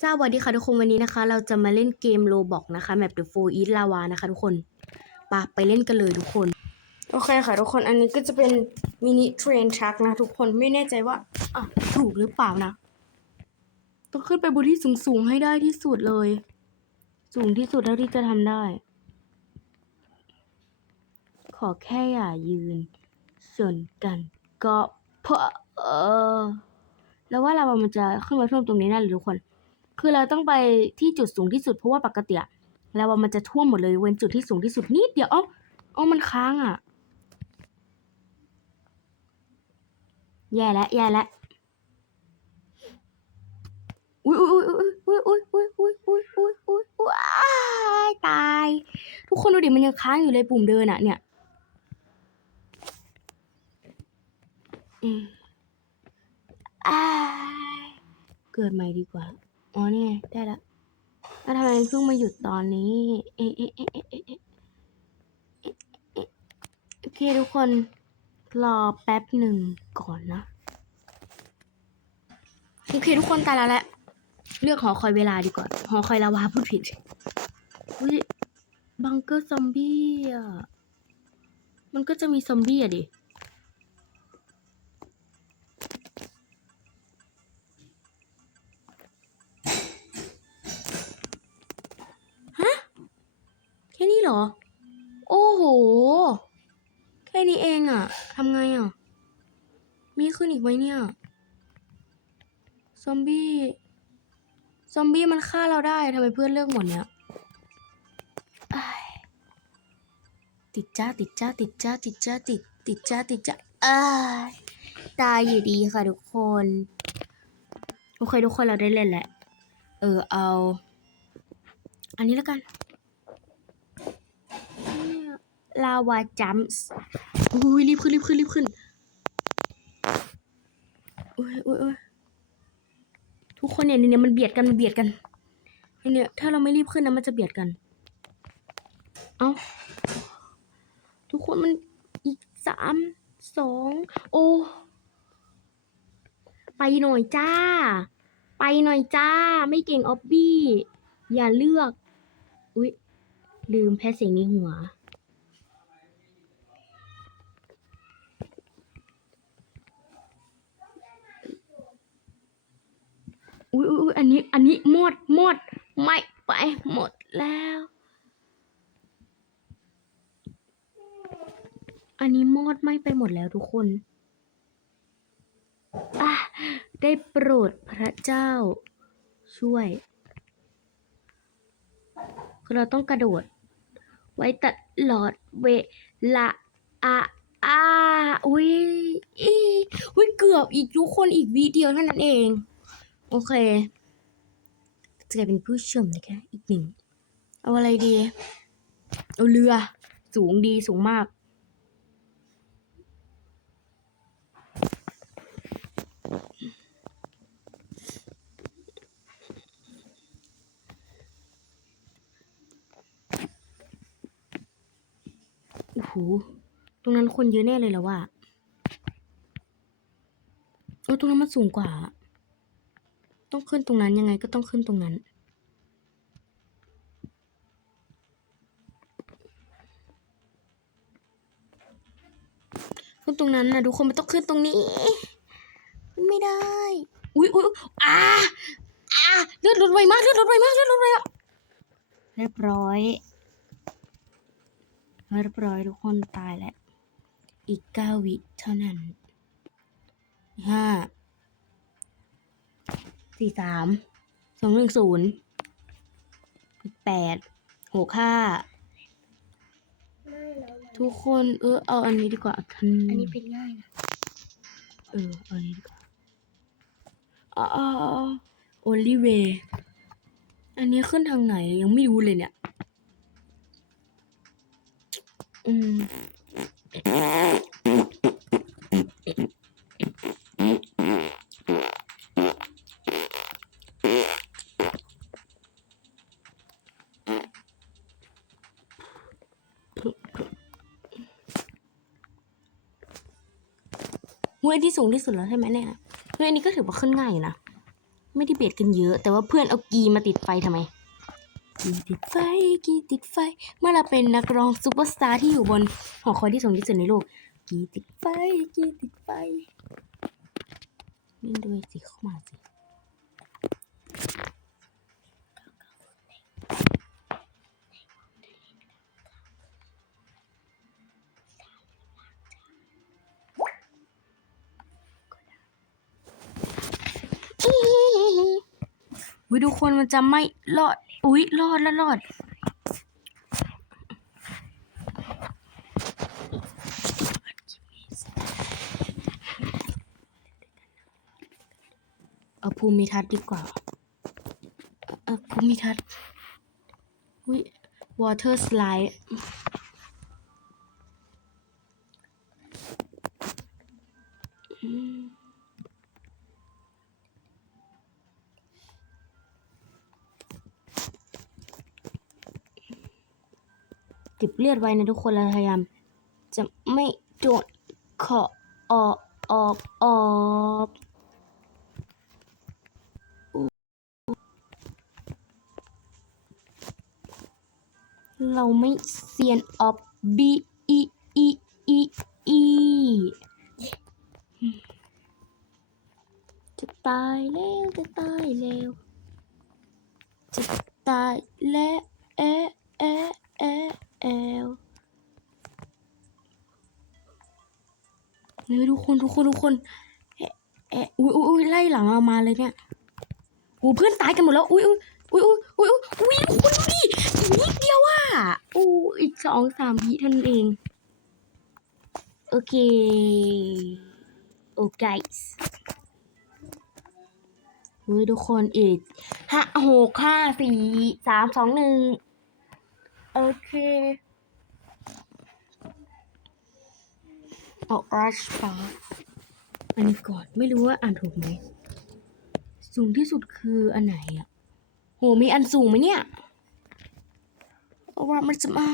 สวัสดีค่ะทุกคนวันนี้นะคะ เราจะมาเล่นเกมโลบอกนะคะแมป The Four East Lava นะคะทุกคนปะไปเล่นกันเลยทุกคน โอเคค่ะทุกคนอันนี้ก็จะเป็นมินิเทรนชักนะทุกคนไม่แน่ใจว่าอะถูกหรือเปล่านะ ต้องขึ้นไปบนที่สูงๆให้ได้ที่สุดเลย สูงที่สุดเท่าที่จะทำได้ ขอแค่อย่ายืนชนกัน ก็พอเออแล้วว่าเรามันจะขึ้นมาท่วมตรงนี้แน่เลยทุกคน คือเราต้องไปที่จุดสูงที่สุดเพราะว่าปกติอะแล้วมันจะท่วมหมดเลยเว้นจุดที่สูงที่สุดนิดเดียวเอ้าเอ้ามันค้างอะแย่แล้วแย่แล้วอุ้ยอุ้ยอุ้ยอุ้ยอุ้ยอุ้ยอุ้ยอุ้ยอุ้ยอุ้ยอุ้ยอ้ยตาย ทุกคนดูดิมันยังค้างอยู่เลยปุ่มเดินอะเนี่ยอืมอ้าเกิดใหม่ดีกว่า อ๋อนี่ไงได้ละแล้วทำไมเพิ่งมาหยุดตอนนี้ เอ๊ะเอ๊ะเอ๊ะเอ๊ะเอ๊ะโอเคทุกคนรอแป๊บหนึ่งก่อนนะ โอเคทุกคนตายแล้วแหละเลือกหอคอยเวลาดีกว่า หอคอยลาวาพูดผิดอุ้ยบังเกอร์ซอมบี้อะ มันก็จะมีซอมบี้อะดิ เหรอ โอ้โห แค่นี้เองอะทำไงอะมีขึ้นอีกไหมเนี่ย ซอมบี้ ซอมบี้มันฆ่าเราได้ทำไมเพื่อนเลือกหมดเนี่ยอ้ายติดจ้าติดจ้าติดจ้าติดจ้าติดติดจ้าติดจ้าอ้ายตายอยู่ดีค่ะทุกคนโอเคทุกคนเราได้เล่นแหละ เออเอา อันนี้แล้วกัน ลาวาจัมส์อุ้ยรีบขึ้นรีบขึ้นรีบขึ้นอุ้ยอุ้ยอุ้ยทุกคนเนี่ยเนี่ยมันเบียดกันมันเบียดกันเนี่ยถ้าเราไม่รีบขึ้นนะมันจะเบียดกัน เอาทุกคนมันอีกสามสองโอ้ไปหน่อยจ้า ไปหน่อยจ้า ไม่เก่งออบบี้ อย่าเลือก อุ้ยลืมแพ้เสียงในหัว อุ้ยอุ้ยอุ๊ยอั นี้อันนี้หมดหมดไม่ไปหมดแล้ว อันนี้หมดไม่ไปหมดแล้วทุกคนอะได้โปรดพระเจ้า ช่วย คือเราต้องกระโดด ไว้ตลอดเวลาอะอ่าอุ้ยอุ้ยเกือบอีกทุกคนอีกวิเดียวเท่านั้นเอง โอเค จะกลายเป็นผู้ชมนะคะ อีกหนึ่ง เอาอะไรดี เอาเรือ สูงดีสูงมาก โอ้โห ตรงนั้นคนเยอะแน่เลยแล้วว่าเออตรงนั้นมันสูงกว่า ต้องขึ้นตรงนั้นยังไงก็ต้องขึ้นตรงนั้น ขึ้นตรงนั้นนะทุกคนมันต้องขึ้นตรงนี้ ไม่ได้ อุ้ยอุ้ยอุ๊ยอ่าอ่าเลือดลดไวมากเลือดลดไวมากเลือดลดไวมากเรียบร้อยเรียบร้อยทุกคนตายแล้ว อีกเก้าวิเท่านั้นห้า สี่สามสองหนึ่งศูนย์แปดหกห้าทุกคนเออเอาอันนี้ดีกว่าทันอันนี้เป็นง่ายนะเออเอาอันนี้ดีกว่าอ๋อโอลิเวอันนี้ขึ้นทางไหนยังไม่รู้เลยเนี่ย อืม เว้ยที่สูงที่สุดแล้วใช่ไหมเนี่ยเฮ้ยอันนี้ก็ถือว่าขึ้นง่ายอยู่นะ ไม่ได้เบียดกันเยอะ แต่ว่าเพื่อนเอากีมาติดไฟทำไม กีติดไฟ กีติดไฟ เมื่อเราเป็นนักร้องซูเปอร์สตาร์ที่อยู่บนหอคอยที่สูงที่สุดในโลก กีติดไฟ กีติดไฟนี่ด้วยสิเข้ามาสิ วิทุกคนมันจะไม่รอด อุ๊ยรอดแล้วรอด เอาภูมิทัศน์ดีกว่า เออภูมิทัศน์อุ๊ย water slide เก็บเลือดไว้นะทุกคนเราพยายาม จะไม่โดนขอออกออกออกเราไม่เซียนออบบีอีอีอีอีจะตายแล้วจะตายแล้วจะตายแล้ว เนี่ยทุกคนทุกคนทุกคนเอะเอะอุ้ยอุ้ยไล่หลังเรามาเลยเนี่ยโอ้เพื่อนตายกันหมดแล้ว อุ้ยอุ้ยอุ้ยอุ้ยอุ้ยอุ้ยทุกคนดูดิอีกนิดเดียวอะอู้อีกสองสามวิท่านั้นเอง โอเค โอ้ไกส์เฮ้ยทุกคนอีกห้าหกห้าสี่สามสองหนึ่งโอเค อาอาร์ชปาอันนี้ก่อนไม่รู้ว่าอ่านถูกไหม สูงที่สุดคืออันไหนอะโหมีอันสูงไหมเนี่ยเพราะว่ามันจะมา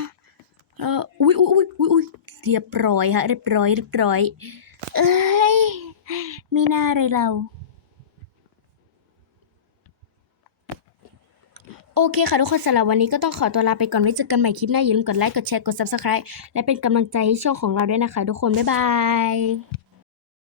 เอออุ้ยอุ้ยอุ้ยอุ้ยอุ้ยเรียบร้อยฮะเรียบร้อยเรียบร้อย เอ้ย มีหน้าเลยเรา โอเคค่ะทุกคนสำหรับวันนี้ก็ต้องขอตัวลาไปก่อนไว้เจอกันใหม่คลิปหน้าอย่าลืมกดไลค์กดแชร์กด subscribe และเป็นกำลังใจให้ช่องของเราด้วยนะคะ ทุกคนบ๊ายบาย